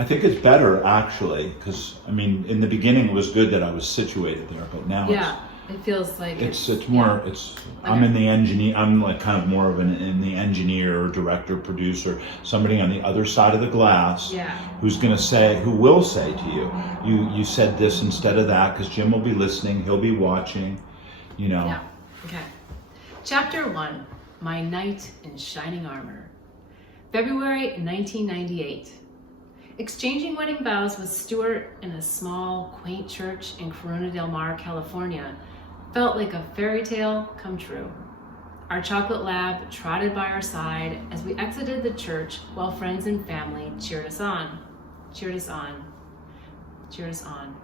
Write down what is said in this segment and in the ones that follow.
I think it's better actually, because I mean, in the beginning it was good that I was situated there, but now it feels like it's more. yeah. It's I'm in the engineer. I'm like kind of more of in the engineer, director, producer, somebody on the other side of the glass, who will say to you, you said this instead of that, because Jim will be listening, he'll be watching, you know. Yeah. Okay. Chapter 1: My Knight in Shining Armor. February 1998. Exchanging wedding vows with Stuart in a small, quaint church in Corona del Mar, California, felt like a fairy tale come true. Our chocolate lab trotted by our side as we exited the church while friends and family cheered us on. Cheered us on. Cheered us on.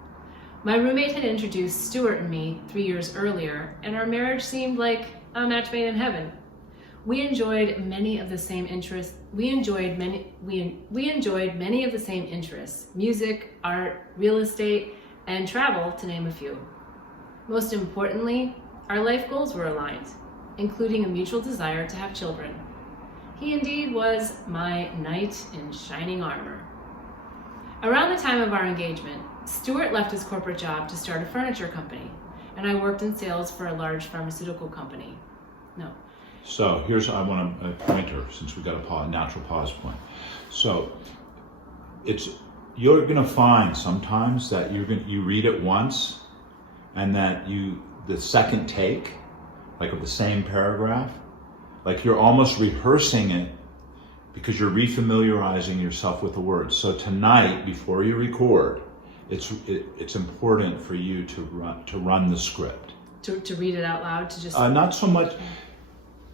My roommate had introduced Stuart and me 3 years earlier, and our marriage seemed like a match made in heaven. We enjoyed many of the same interests. We enjoyed many of the same interests: music, art, real estate, and travel, to name a few. Most importantly, our life goals were aligned, including a mutual desire to have children. He indeed was my knight in shining armor. Around the time of our engagement, Stuart left his corporate job to start a furniture company, and I worked in sales for a large pharmaceutical company. So I want a pointer, since we got a natural pause point. So you're going to find sometimes that you read it once, and that the second take, like of the same paragraph, like you're almost rehearsing it because you're refamiliarizing yourself with the words. So tonight, before you record, it's important for you to run the script. To read it out loud, to just not so much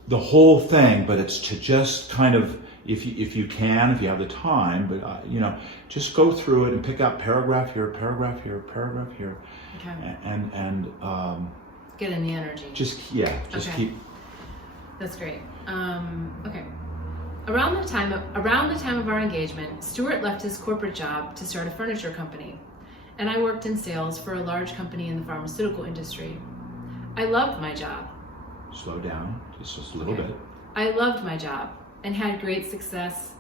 the whole thing, but it's to just kind of, if you have the time, but just go through it and pick out paragraph here, paragraph here, paragraph here, okay. and get in the energy. Keep. That's great. Okay. Around the time of our engagement, Stuart left his corporate job to start a furniture company, and I worked in sales for a large company in the pharmaceutical industry. I loved my job. Slow down, just a little bit. I loved my job and had great success,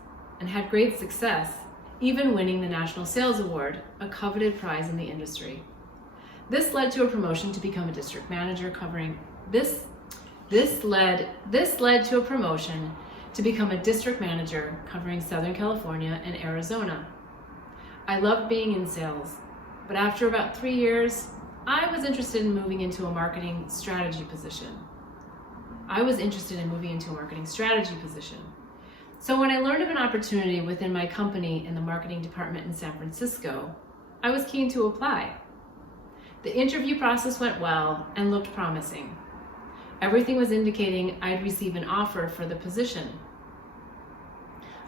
even winning the National Sales Award, a coveted prize in the industry. This led to a promotion to become a district manager covering Southern California and Arizona. I loved being in sales, but after about 3 years, I was interested in moving into a marketing strategy position. So when I learned of an opportunity within my company in the marketing department in San Francisco, I was keen to apply. The interview process went well and looked promising. Everything was indicating I'd receive an offer for the position.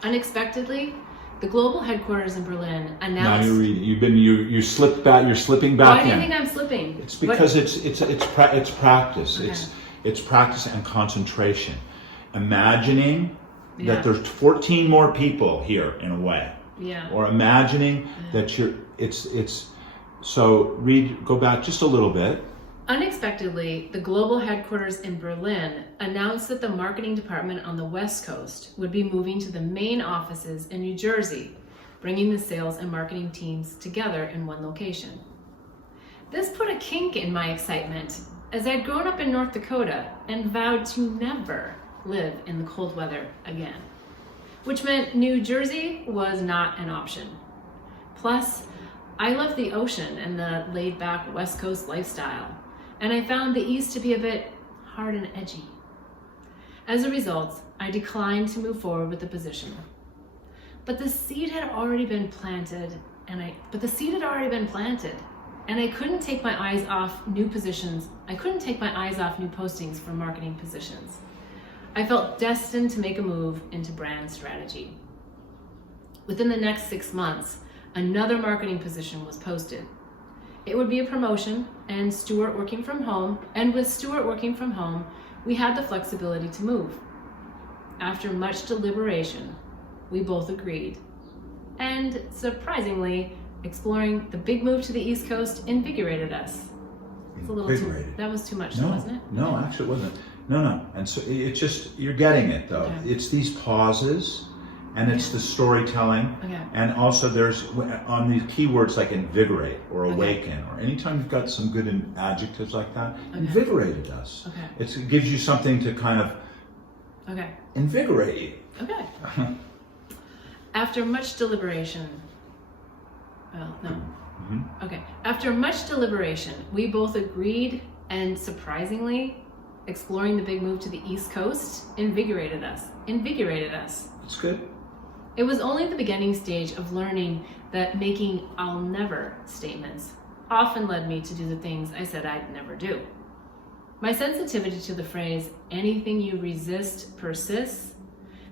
Unexpectedly, the global headquarters in Berlin announced. Now you slipped back. You're slipping back in. Why do you think I'm slipping? It's because it's practice. Okay. It's practice and concentration. Imagining that there's 14 more people here in a way. Yeah. Or imagining that go back just a little bit. Unexpectedly, the global headquarters in Berlin announced that the marketing department on the West Coast would be moving to the main offices in New Jersey, bringing the sales and marketing teams together in one location. This put a kink in my excitement, as I'd grown up in North Dakota and vowed to never live in the cold weather again, which meant New Jersey was not an option. Plus, I love the ocean and the laid-back West Coast lifestyle, and I found the East to be a bit hard and edgy. As a result, I declined to move forward with the position. But the seed had already been planted, and I couldn't take my eyes off new positions. I couldn't take my eyes off new postings for marketing positions. I felt destined to make a move into brand strategy. Within the next 6 months, another marketing position was posted. It would be a promotion, and with Stuart working from home, we had the flexibility to move. After much deliberation, we both agreed. And surprisingly, exploring the big move to the East Coast invigorated us. It's a little that was too much, wasn't it? No, actually it wasn't. No. And so it's just, you're getting it though. Okay. It's these pauses and it's the storytelling. Okay. And also there's, on these keywords like invigorate or Okay. awaken, or anytime you've got some good adjectives like that, Okay. invigorated us. Okay. It gives you something to kind of Okay. invigorate you. Okay. After much deliberation, well, no. Okay. After much deliberation, we both agreed, and surprisingly, exploring the big move to the East Coast invigorated us. It's good. It was only the beginning stage of learning that making "I'll never" statements often led me to do the things I said I'd never do. My sensitivity to the phrase "anything you resist persists"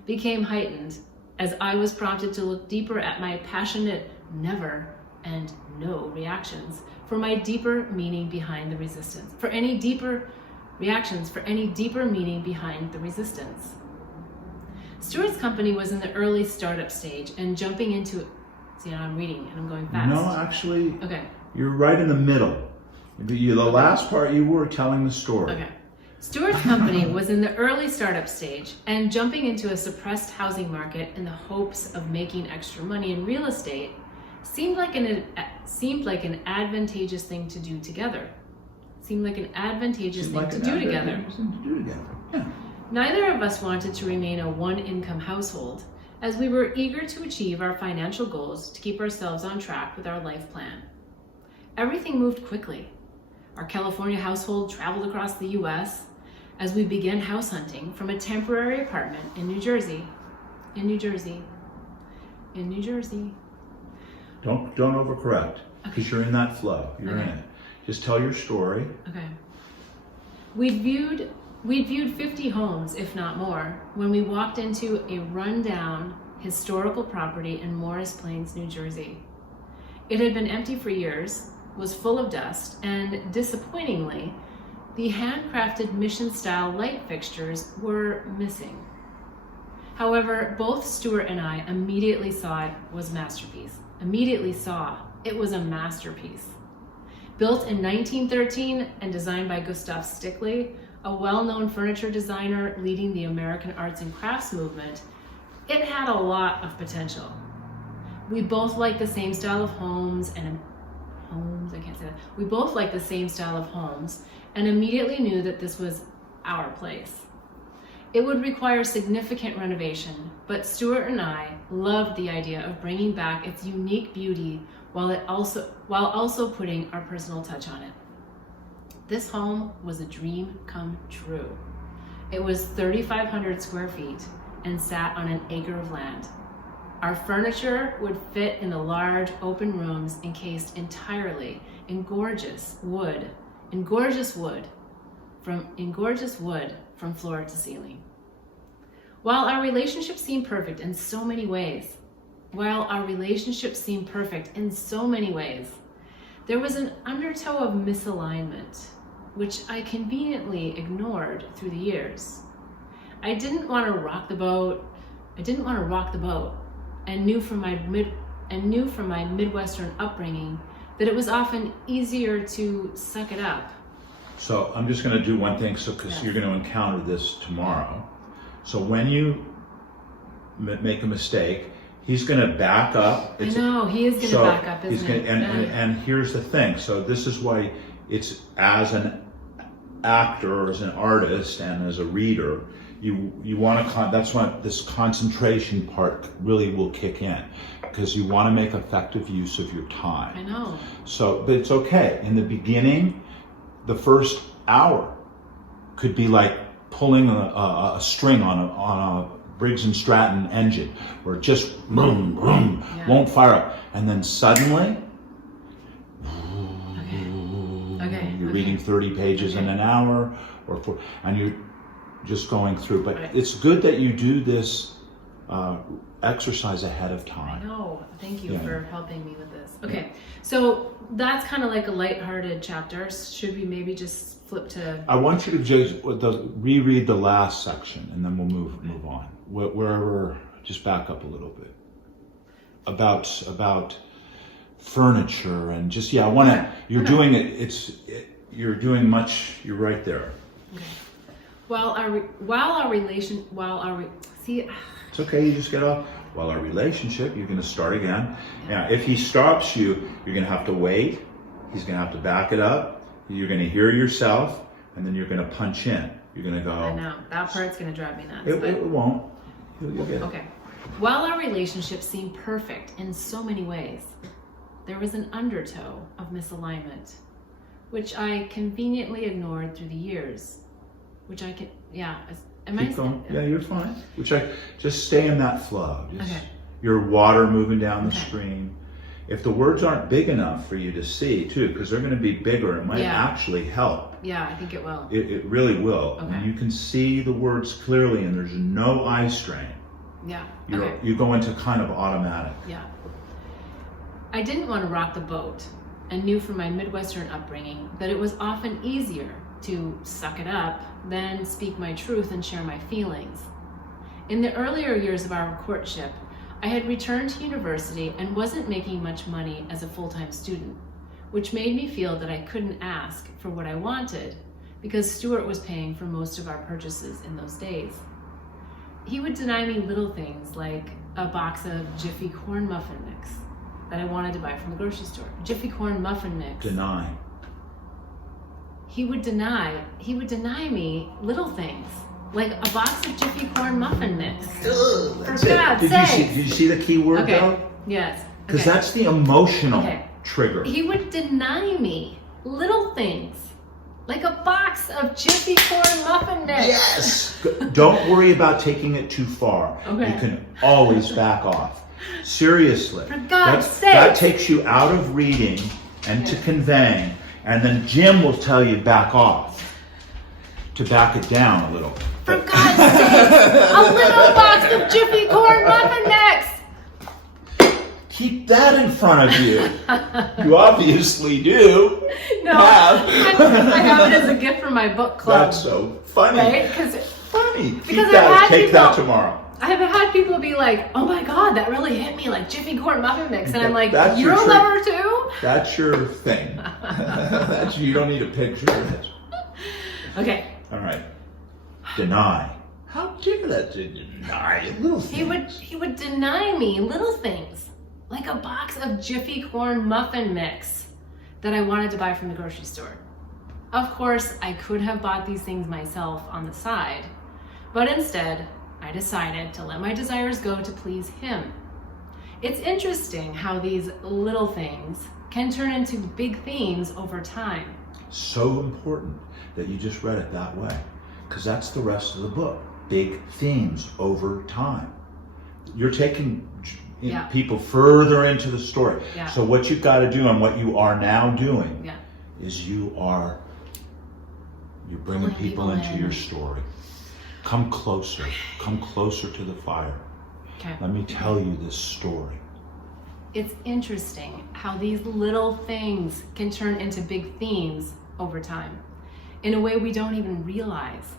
became heightened as I was prompted to look deeper at my passionate never and no reactions for my deeper meaning behind the resistance. For any deeper meaning behind the resistance. Stuart's company was in the early startup stage, and jumping into it. See, now I'm reading and I'm going fast. No, actually, Okay. you're right in the middle. The last part you were telling the story. Okay. Stuart's company was in the early startup stage, and jumping into a suppressed housing market in the hopes of making extra money in real estate seemed like an advantageous thing to do together. Yeah. Neither of us wanted to remain a one-income household, as we were eager to achieve our financial goals to keep ourselves on track with our life plan. Everything moved quickly. Our California household traveled across the U.S. as we began house hunting from a temporary apartment in New Jersey. Don't overcorrect, because you're in that flow. You're in it. Just tell your story. Okay. We'd viewed 50 homes, if not more, when we walked into a rundown historical property in Morris Plains, New Jersey. It had been empty for years, was full of dust, and disappointingly, the handcrafted mission-style light fixtures were missing. However, both Stuart and I immediately saw it was a masterpiece. Built in 1913 and designed by Gustav Stickley, a well-known furniture designer leading the American arts and crafts movement, it had a lot of potential. We both liked the same style of homes and immediately knew that this was our place. It would require significant renovation, but Stuart and I loved the idea of bringing back its unique beauty while also putting our personal touch on it. This home was a dream come true. It was 3,500 square feet and sat on an acre of land. Our furniture would fit in the large open rooms encased entirely in gorgeous wood from floor to ceiling. While our relationship seemed perfect in so many ways, there was an undertow of misalignment, which I conveniently ignored through the years. I didn't want to rock the boat, and knew from my Midwestern upbringing that it was often easier to suck it up. So I'm just going to do one thing, because you're going to encounter this tomorrow. So when you make a mistake, he's going to back up. I know, he is going to back up, isn't he? And here's the thing. So this is why it's, as an actor or as an artist and as a reader, you want to, that's why this concentration part really will kick in, because you want to make effective use of your time. I know. So, but it's okay. In the beginning, the first hour could be like pulling a string on a Briggs and Stratton engine, where it just won't fire up, and then suddenly you're reading 30 pages in an hour and you're just going through. But it's good that you do this exercise ahead of time. I know. Thank you for helping me with this. Okay, so that's kind of like a lighthearted chapter. Should we maybe just flip to? I want you to just reread the last section, and then we'll move on. Wherever, just back up a little bit. About furniture and just I want to. You're doing it. You're doing much. You're right there. Okay. It's okay. You just get off. While our relationship, you're going to start again. Now, if he stops you, you're going to have to wait. He's going to have to back it up. You're going to hear yourself, and then you're going to punch in. You're going to go. I know. That part's going to drive me nuts. It won't. You'll get it. Okay. While our relationship seemed perfect in so many ways, there was an undertow of misalignment, which I conveniently ignored through the years. Which I can, Keep going. Yeah, you're fine. Just stay in that flow. Okay. Your water moving down the stream. If the words aren't big enough for you to see, too, because they're going to be bigger, it might actually help. Yeah, I think it will. It really will. Okay. When you can see the words clearly and there's no eye strain, you go into kind of automatic. Yeah. I didn't want to rock the boat and knew from my Midwestern upbringing that it was often easier to suck it up than speak my truth and share my feelings. In the earlier years of our courtship, I had returned to university and wasn't making much money as a full-time student, which made me feel that I couldn't ask for what I wanted because Stuart was paying for most of our purchases in those days. He would deny me little things like a box of Jiffy corn muffin mix that I wanted to buy from the grocery store. Jiffy corn muffin mix. Deny. He would deny me little things like a box of Jiffy corn muffin mix. Ugh, For God's sake. Did you see the key word though? Yes. Because that's the emotional trigger. He would deny me little things like a box of Jiffy corn muffin mix. Yes. Don't worry about taking it too far. Okay. You can always back off. Seriously. For God's sake. That takes you out of reading and to conveying. And then Jim will tell you back off. To back it down a little. For God's sake, a little box of Jiffy corn muffin mix. Keep that in front of you. You obviously do. No, have. I have it as a gift from my book club. That's so funny. Right? Funny. Because Take that tomorrow. I have had people be like, "Oh my God, that really hit me, like Jiffy corn muffin mix," and I'm like, That's "You're a your lover too?" That's your thing. You don't need a picture of it. Okay. All right. Deny. How dare that deny little things? He would deny me little things, like a box of Jiffy corn muffin mix that I wanted to buy from the grocery store. Of course, I could have bought these things myself on the side, but instead, I decided to let my desires go to please him. It's interesting how these little things can turn into big themes over time. So important that you just read it that way, because that's the rest of the book. Big themes over time. You're taking people further into the story. Yeah. So what you've got to do and what you are now doing is you're bringing people into your story. Come closer to the fire. Okay. Let me tell you this story. It's interesting how these little things can turn into big themes over time in a way we don't even realize.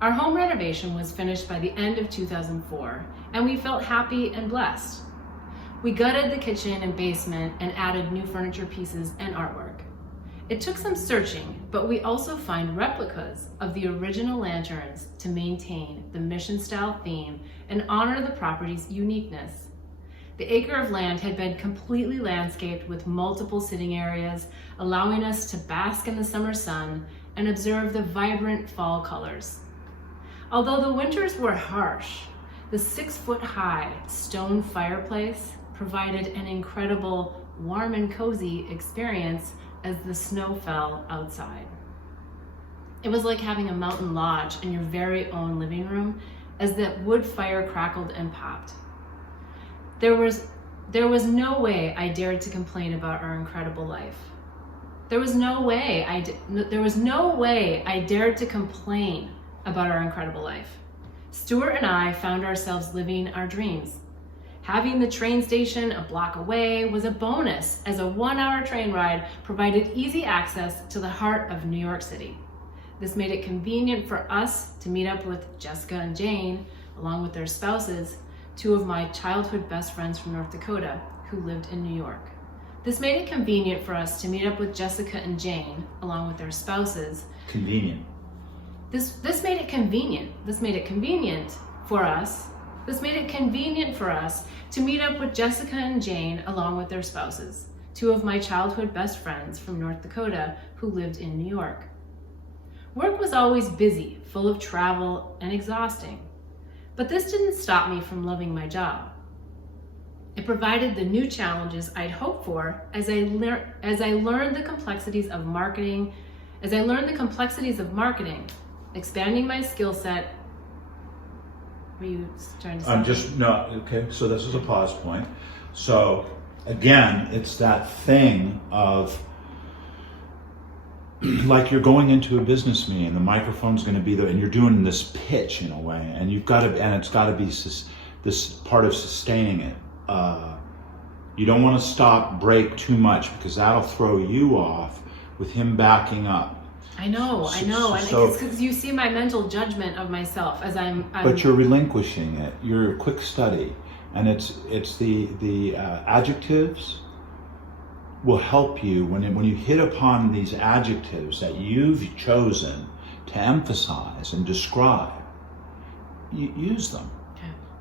Our home renovation was finished by the end of 2004, and we felt happy and blessed. We gutted the kitchen and basement and added new furniture pieces and artwork. It took some searching, but we also find replicas of the original lanterns to maintain the mission-style theme and honor the property's uniqueness. The acre of land had been completely landscaped with multiple sitting areas, allowing us to bask in the summer sun and observe the vibrant fall colors. Although the winters were harsh, the 6-foot-high stone fireplace provided an incredible warm and cozy experience as the snow fell outside. It was like having a mountain lodge in your very own living room as that wood fire crackled and popped. There was no way I dared to complain about our incredible life. There was no way I dared to complain about our incredible life. Stuart and I found ourselves living our dreams. Having the train station a block away was a bonus, as a 1-hour train ride provided easy access to the heart of New York City. This made it convenient for us to meet up with Jessica and Jane, along with their spouses, 2 of my childhood best friends from North Dakota who lived in New York. This made it convenient for us to meet up with Jessica and Jane, along with their spouses. Convenient. This made it convenient. This made it convenient for us This made it convenient for us to meet up with Jessica and Jane along with their spouses, two of my childhood best friends from North Dakota who lived in New York. Work was always busy, full of travel, and exhausting. But this didn't stop me from loving my job. It provided the new challenges I'd hoped for as I learned the complexities of marketing, expanding my skill set. Were you trying to say? Okay, so this is a pause point. So again, it's that thing of like you're going into a business meeting, the microphone's going to be there and you're doing this pitch in a way, and it's got to be this part of sustaining it. You don't want to break too much because that'll throw you off with him backing up. I know, and it's because you see my mental judgment of myself as I'm. But you're relinquishing it. You're a quick study, and it's the adjectives will help you when you hit upon these adjectives that you've chosen to emphasize and describe. You use them.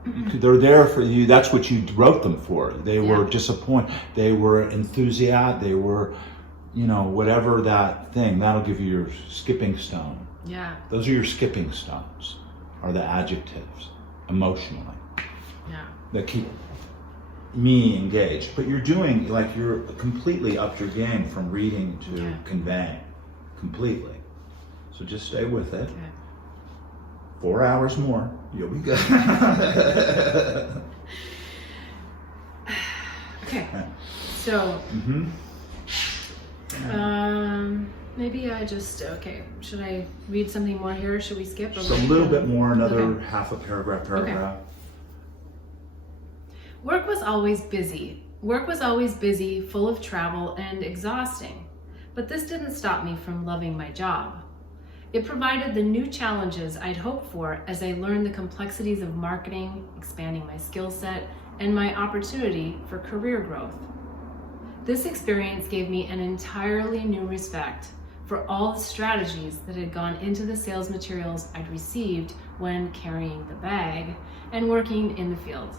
Okay. They're there for you. That's what you wrote them for. They were disappointed. They were enthusiastic. They were. Whatever that thing, that'll give you your skipping stone. Yeah. Those are your skipping stones, are the adjectives, emotionally. Yeah. That keep me engaged. But you're you're completely upped your game from reading to conveying. Completely. So just stay with it. Okay. 4 hours more, you'll be good. Okay. So. Maybe should I read something more here? Should we skip? Just a little bit more, another half a paragraph. Okay. Work was always busy, full of travel and exhausting. But this didn't stop me from loving my job. It provided the new challenges I'd hoped for as I learned the complexities of marketing, expanding my skill set, and my opportunity for career growth. This experience gave me an entirely new respect for all the strategies that had gone into the sales materials I'd received when carrying the bag and working in the field.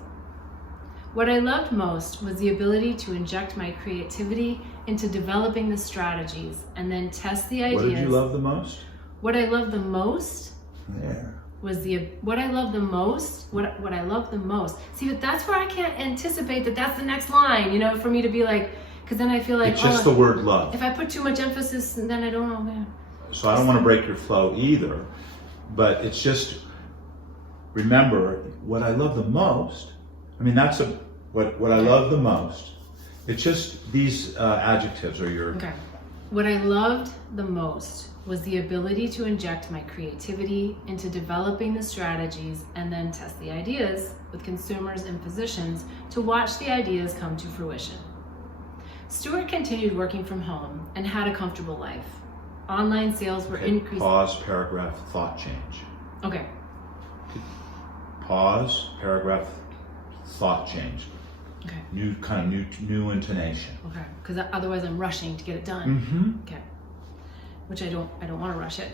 What I loved most was the ability to inject my creativity into developing the strategies and then test the ideas. What did you love the most? What I loved the most? There. What I love the most. See, but that's where I can't anticipate that's the next line, for me to be like, because then I feel like it's just the word love. If I put too much emphasis, then I don't know, man. So I don't want to break your flow either, but it's just remember what I love the most. I mean, that's what I love the most. It's just these adjectives are your. Okay. What I loved the most was the ability to inject my creativity into developing the strategies and then test the ideas with consumers and physicians to watch the ideas come to fruition. Stuart continued working from home and had a comfortable life. Online sales were increasing. Pause, paragraph, thought change. Okay. Pause, paragraph, thought change. Okay. New intonation. Okay, because otherwise I'm rushing to get it done. Mm-hmm. Okay. Which I don't want to rush it.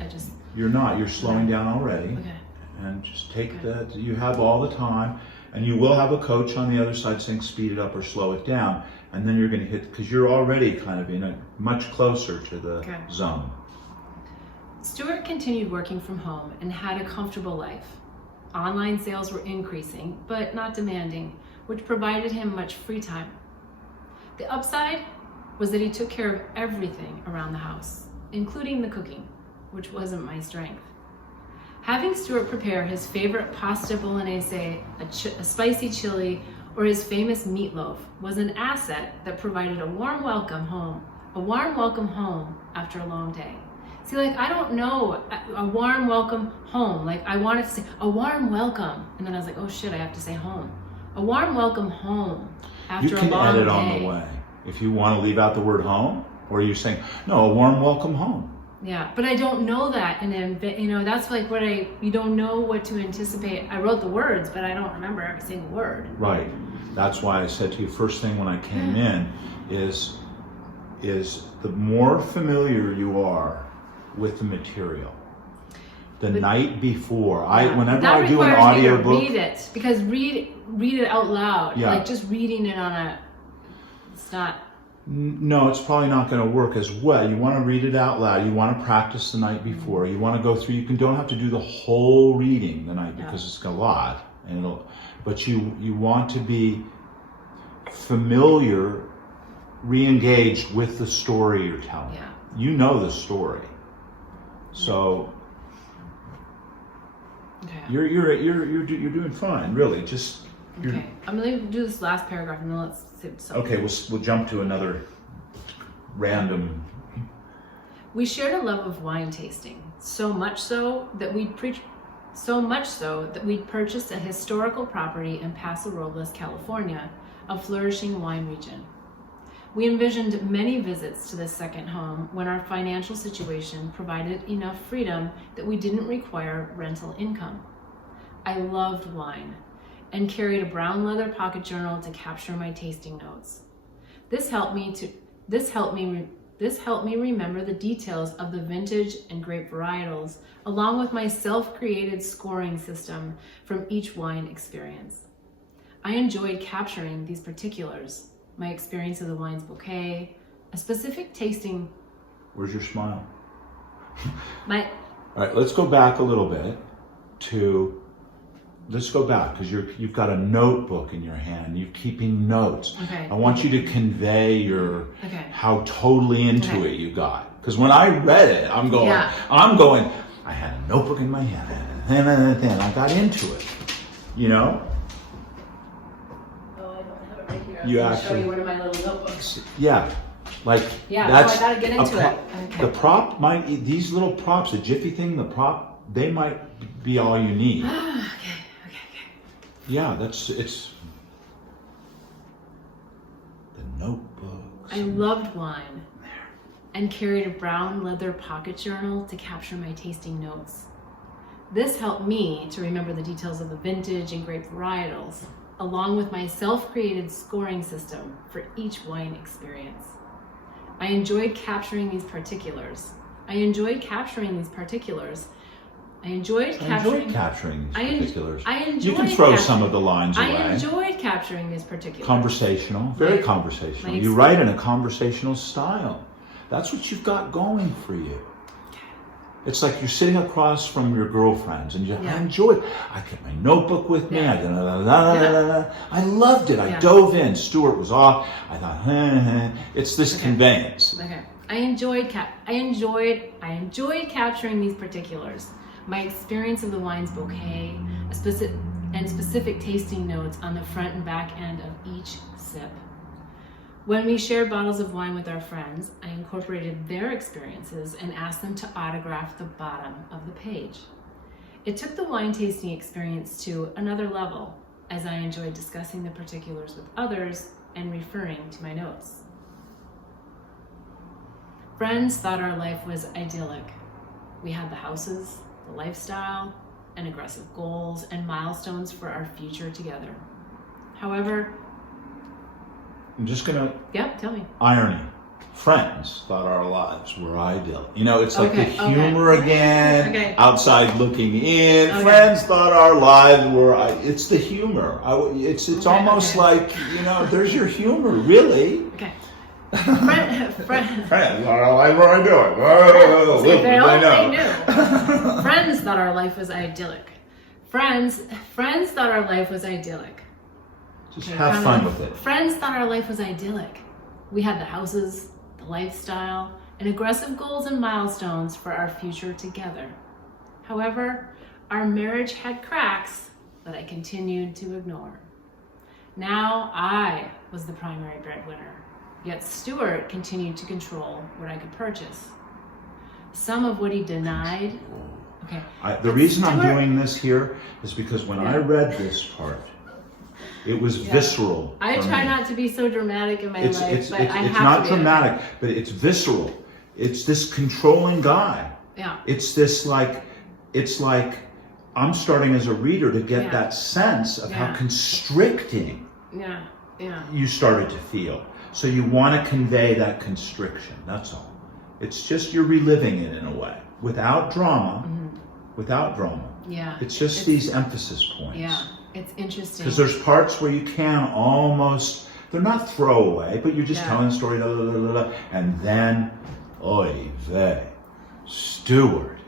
You're not. You're slowing down already. Okay. And just take that. You have all the time, and you will have a coach on the other side saying speed it up or slow it down. And then you're going to hit, because you're already kind of much closer to the zone. Stuart continued working from home and had a comfortable life. Online sales were increasing, but not demanding, which provided him much free time. The upside was that he took care of everything around the house, including the cooking, which wasn't my strength. Having Stuart prepare his favorite pasta bolognese, a spicy chili, or his famous meatloaf was an asset that provided a warm welcome home after a long day. See, I don't know a warm welcome home. I wanted to say a warm welcome, and then I was like, oh shit, I have to say home. A warm welcome home after a long day. You can edit on the way. If you want to leave out the word home, or you're saying, no, a warm welcome home. Yeah, but I don't know that, and then, that's you don't know what to anticipate. I wrote the words, but I don't remember every single word. Right. That's why I said to you first thing when I came in is the more familiar you are with the material. The night before. Whenever that I do an requires me to audiobook. read it, because read it out loud. Yeah. Like just reading it it's not. No, it's probably not going to work as well. You want to read it out loud. You want to practice the night before. You want to go through. Don't have to do the whole reading the night because it's a lot, but you want to be familiar, re-engaged with the story you're telling. Yeah. You know the story, so you're doing fine. Really, just. Okay, I'm going to do this last paragraph and then let's save some. Okay, we'll jump to another random. We shared a love of wine tasting, so much so that we'd purchased a historical property in Paso Robles, California, a flourishing wine region. We envisioned many visits to this second home when our financial situation provided enough freedom that we didn't require rental income. I loved wine and carried a brown leather pocket journal to capture my tasting notes. This helped me remember the details of the vintage and grape varietals, along with my self-created scoring system from each wine experience. I enjoyed capturing these particulars, my experience of the wine's bouquet, a specific tasting. Where's your smile? All right, let's go back a little bit Let's go back, because you've got a notebook in your hand. You're keeping notes. Okay. I want you to convey how totally into it you got. Because when I read it, I'm going. I had a notebook in my hand, and I got into it. You know. Oh, I don't have it right here. You I'll actually show you one of my little notebooks. Yeah, like that's. I gotta get into it. Okay. The prop these little props, the Jiffy thing, they might be all you need. Okay. Yeah, it's the notebooks. I loved wine and carried a brown leather pocket journal to capture my tasting notes. This helped me to remember the details of the vintage and grape varietals, along with my self-created scoring system for each wine experience. I enjoyed capturing these particulars. You can throw some of the lines away. I enjoyed capturing these particulars. Conversational, very conversational. You write in a conversational style. That's what you've got going for you. It's like you're sitting across from your girlfriends, and I enjoyed it. I kept my notebook with me. I loved it. I dove in. Stuart was off. I thought, it's this conveyance. Okay. I enjoyed capturing these particulars. My experience of the wine's bouquet, specific tasting notes on the front and back end of each sip. When we shared bottles of wine with our friends, I incorporated their experiences and asked them to autograph the bottom of the page. It took the wine tasting experience to another level, as I enjoyed discussing the particulars with others and referring to my notes. Friends thought our life was idyllic. We had the houses, the lifestyle, and aggressive goals and milestones for our future together. However, I'm just gonna. Yep, tell me. Irony. Friends thought our lives were ideal. It's like the humor again. Okay. Outside looking in. Okay. Friends thought our lives were. It's the humor. It's almost like there's your humor, really. Okay. Friends thought our lives were idyllic. They knew. Friends thought our life was idyllic. Friends thought our life was idyllic. Just have fun with it. Friends thought our life was idyllic. We had the houses, the lifestyle, and aggressive goals and milestones for our future together. However, our marriage had cracks that I continued to ignore. Now I was the primary breadwinner, yet Stuart continued to control what I could purchase. Some of what he denied. Okay. The reason I'm doing this here is because when I read this part, it was visceral. I try not to be so dramatic in my life, but I have to. It's not dramatic, but it's visceral. It's this controlling guy. Yeah. It's like I'm starting as a reader to get that sense of how constricting you started to feel. So you want to convey that constriction, that's all. It's just you're reliving it in a way, without drama. without drama. Yeah. It's just these emphasis points. Yeah, it's interesting. Because there's parts where you can almost, they're not throwaway, but you're just telling the story, and then, oy vey, Stuart,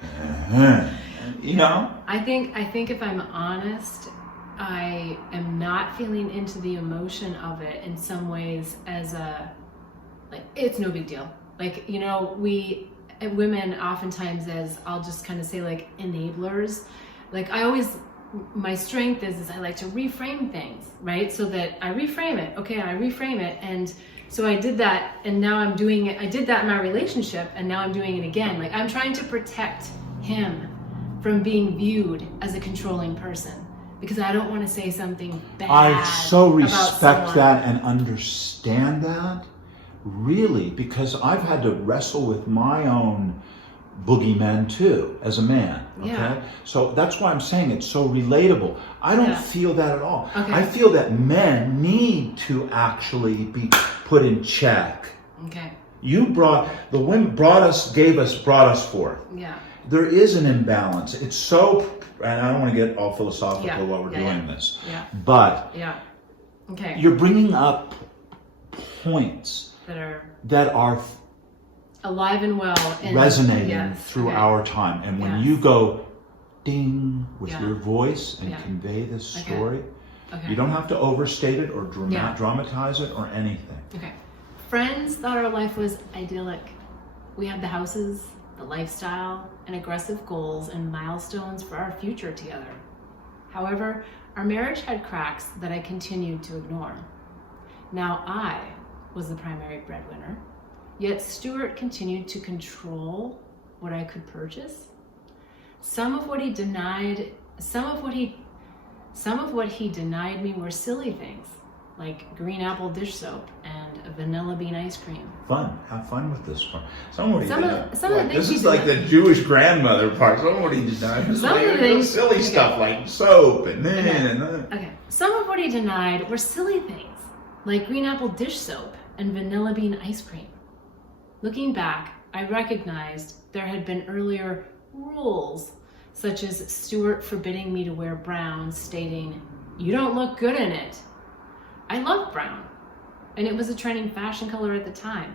you know? I think if I'm honest, I am not feeling into the emotion of it in some ways as like, it's no big deal. Like, you know, we women oftentimes, as I'll just kind of say, like, enablers, like my strength is I like to reframe things, right? So that I reframe it. Okay, I reframe it. And so I did that, and now I'm doing it. I did that in my relationship, and now I'm doing it again. Like, I'm trying to protect him from being viewed as a controlling person, because I don't want to say something bad. I so respect about that and understand that, really, because I've had to wrestle with my own boogeymen too, as a man, okay? Yeah. So that's why I'm saying it's so relatable. I don't feel that at all. Okay. I feel that men need to actually be put in check. Okay. The women brought us forth. Yeah. There is an imbalance. It's so, and I don't want to get all philosophical while we're doing this, but Okay. you're bringing up points that are alive and well, and resonating through our time. And when you go ding with your voice and convey this story, you don't have to overstate it or dramatize it or anything. Okay. Friends thought our life was idyllic. We had the houses, the lifestyle, and aggressive goals and milestones for our future together. However, our marriage had cracks that I continued to ignore. Now I was the primary breadwinner, yet Stuart continued to control what I could purchase. Some of what he denied me were silly things, like green apple dish soap and a vanilla bean ice cream. Fun. Have fun with this one. Some of the things this is like the Jewish grandmother part. Some of what he denied was like silly stuff like soap and Okay. Some of what he denied were silly things, like green apple dish soap and vanilla bean ice cream. Looking back, I recognized there had been earlier rules, such as Stuart forbidding me to wear brown, stating, "You don't look good in it." I loved brown, and it was a trending fashion color at the time.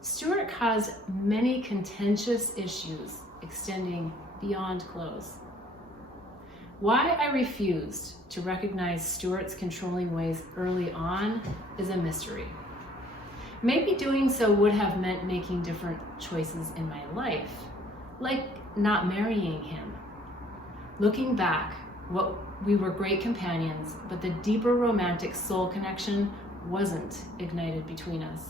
Stuart caused many contentious issues extending beyond clothes. Why I refused to recognize Stuart's controlling ways early on is a mystery. Maybe doing so would have meant making different choices in my life, like not marrying him. Looking back, we were great companions, but the deeper romantic soul connection wasn't ignited between us.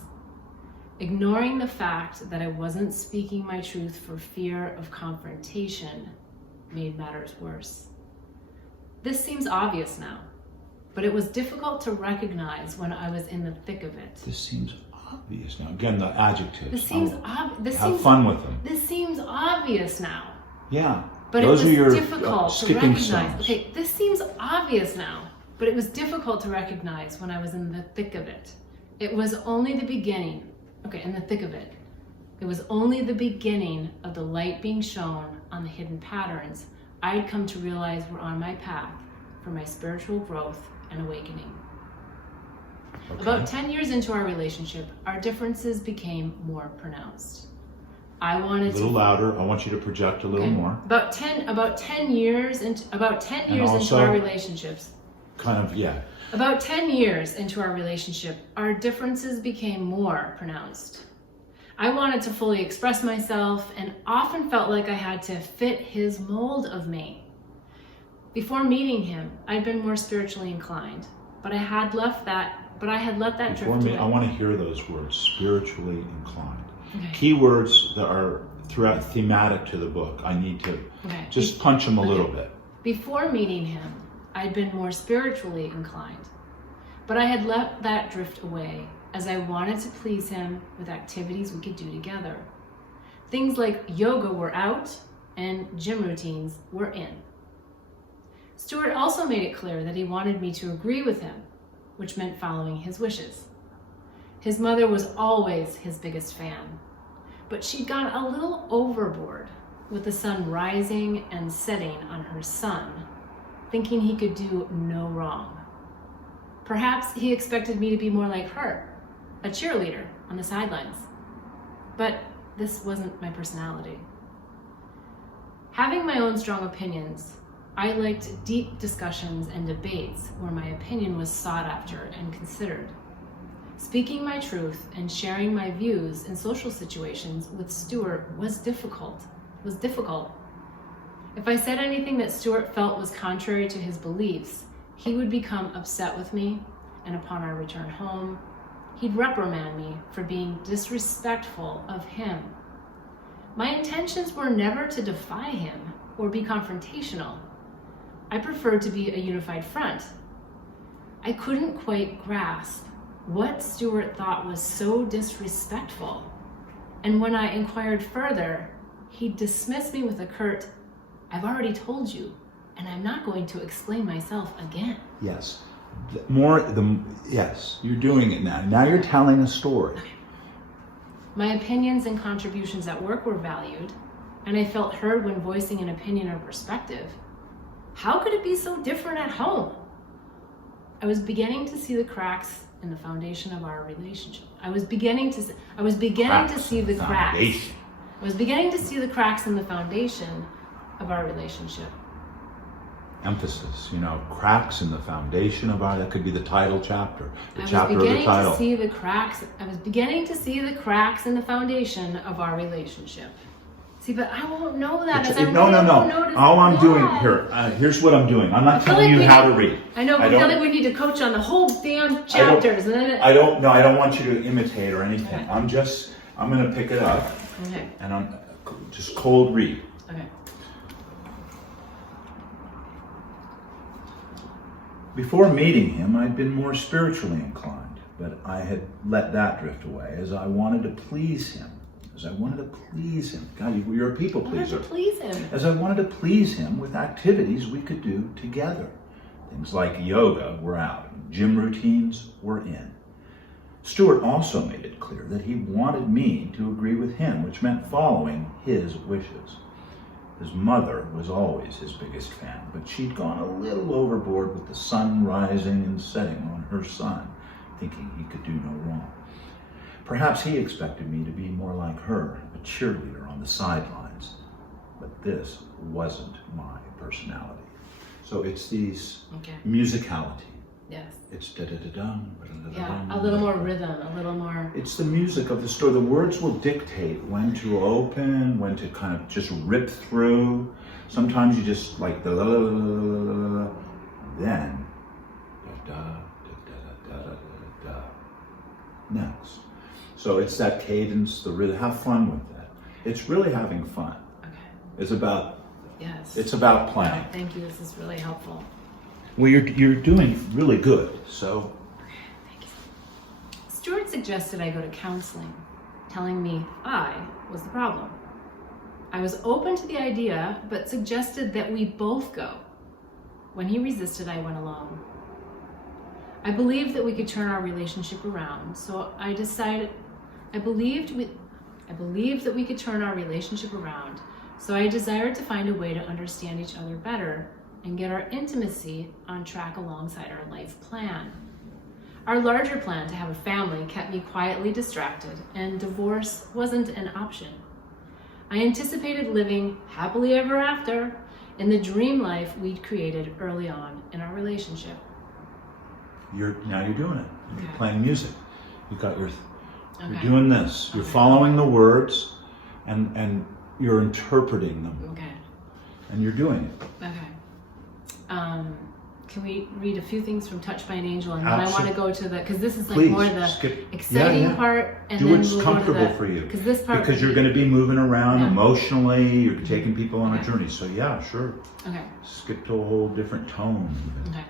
Ignoring the fact that I wasn't speaking my truth for fear of confrontation made matters worse. This seems obvious now, but it was difficult to recognize when I was in the thick of it. This seems obvious now. Again, the adjectives. This seems obvious. Have fun with them. This seems obvious now. Yeah. But those it was are your difficult to skipping recognize. stones. Okay, this seems obvious now, but it was difficult to recognize when I was in the thick of it. It was only the beginning. Okay, in the thick of it. It was only the beginning of the light being shown on the hidden patterns I had come to realize were on my path for my spiritual growth and awakening. Okay. About 10 years into our relationship, our differences became more pronounced. I wanted a little louder. I want you to project a little more. About 10 years into our relationships. About 10 years into our relationship, our differences became more pronounced. I wanted to fully express myself and often felt like I had to fit his mold of me. Before meeting him, I'd been more spiritually inclined, but I had let that drift away. I want to hear those words, spiritually inclined. Okay. Keywords that are throughout thematic to the book. I need to just punch them a little bit. Before meeting him, I'd been more spiritually inclined, but I had let that drift away as I wanted to please him with activities we could do together. Things like yoga were out and gym routines were in. Stuart also made it clear that he wanted me to agree with him, which meant following his wishes. His mother was always his biggest fan, but she'd gone a little overboard. with the sun rising and setting on her son, thinking he could do no wrong. Perhaps he expected me to be more like her, a cheerleader on the sidelines. But this wasn't my personality. Having my own strong opinions, I liked deep discussions and debates where my opinion was sought after and considered. Speaking my truth and sharing my views in social situations with Stuart was difficult. If I said anything that Stuart felt was contrary to his beliefs, he would become upset with me, and upon our return home, he'd reprimand me for being disrespectful of him. My intentions were never to defy him or be confrontational. I preferred to be a unified front. I couldn't quite grasp what Stuart thought was so disrespectful, and when I inquired further, he dismissed me with a curt, "I've already told you, and I'm not going to explain myself again." Yes. Yes, you're doing it now. Now you're telling a story. My opinions and contributions at work were valued, and I felt heard when voicing an opinion or perspective. How could it be so different at home? I was beginning to see the cracks in the foundation of our relationship. I was beginning to see the cracks in the foundation of our relationship. Emphasis, cracks in the foundation of that could be the title chapter, the I was chapter of the beginning title. to see the cracks in the foundation of our relationship. See, but I won't know that. No. All I'm doing here's what I'm doing. I'm not telling you how to read. I know, but I feel like we need to coach on the whole damn chapters. I don't want you to imitate or anything. Okay. I'm going to pick it up. Okay. And I'm just cold read. Okay. Before meeting him, I'd been more spiritually inclined, but I had let that drift away as I wanted to please him. God, you're a people pleaser. As I wanted to please him with activities we could do together. Things like yoga were out, gym routines were in. Stuart also made it clear that he wanted me to agree with him, which meant following his wishes. His mother was always his biggest fan, but she'd gone a little overboard with the sun rising and setting on her son, thinking he could do no wrong. Perhaps he expected me to be more like her, a cheerleader on the sidelines, but this wasn't my personality. So it's these musicality. Yes. It's da-da-da-dum. Yeah, a little more rhythm, a little more. It's the music of the story. The words will dictate when to open, when to kind of just rip through. Sometimes you just like the then da-da-da-da-da-da-da. Next. So it's that cadence, the rhythm. Have fun with that. It's really having fun. Okay. It's about playing. Thank you. This is really helpful. Well, you're doing really good. So. Thank you. Stuart suggested I go to counseling, telling me I was the problem. I was open to the idea, but suggested that we both go. When he resisted, I went alone. I believed that we could turn our relationship around, so I decided. I believed that we could turn our relationship around, so I desired to find a way to understand each other better and get our intimacy on track alongside our life plan. Our larger plan to have a family kept me quietly distracted, and divorce wasn't an option. I anticipated living happily ever after in the dream life we'd created early on in our relationship. You're doing it. You're Okay. playing music. You're doing this. You're following the words, and you're interpreting them. Okay. And you're doing it. Okay. Can we read a few things from Touched by an Angel, and then I want to go to because this is like Please, more the exciting part, and do then what's we'll comfortable go to for you. Because you're going to be moving around Yeah. emotionally. You're taking people on a journey. So yeah, sure. Okay. Skip to a whole different tone. Okay.